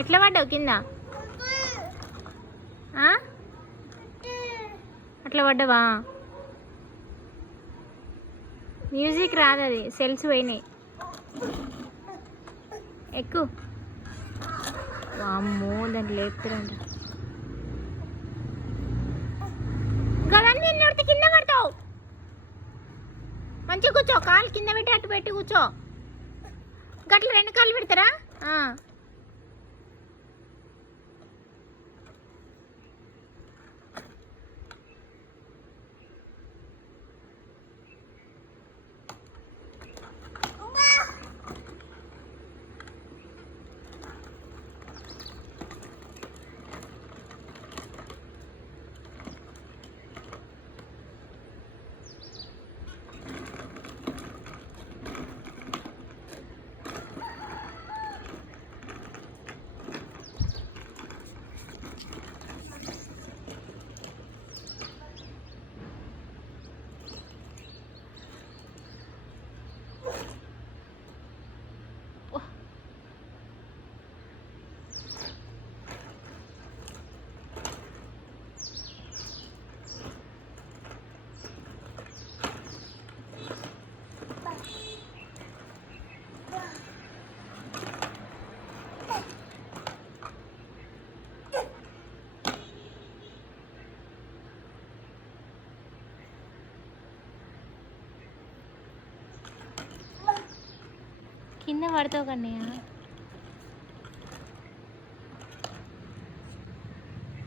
ఎట్లా పడ్డావు కింద? అట్లా పడ్డావా? మ్యూజిక్ రాదు, అది సెల్స్ పోయినాయి. ఎక్కు. అమ్మో దాన్ని లేపుతారంట. గదాన్ని నిన్నడితే కింద పడతావు. మంచిగా కూర్చో, కాలు కింద పెట్టి అటు పెట్టి కూర్చో. గట్ల 2 కాళ్ళు పెడతారా? కింద పడతావు కన్నయ్య.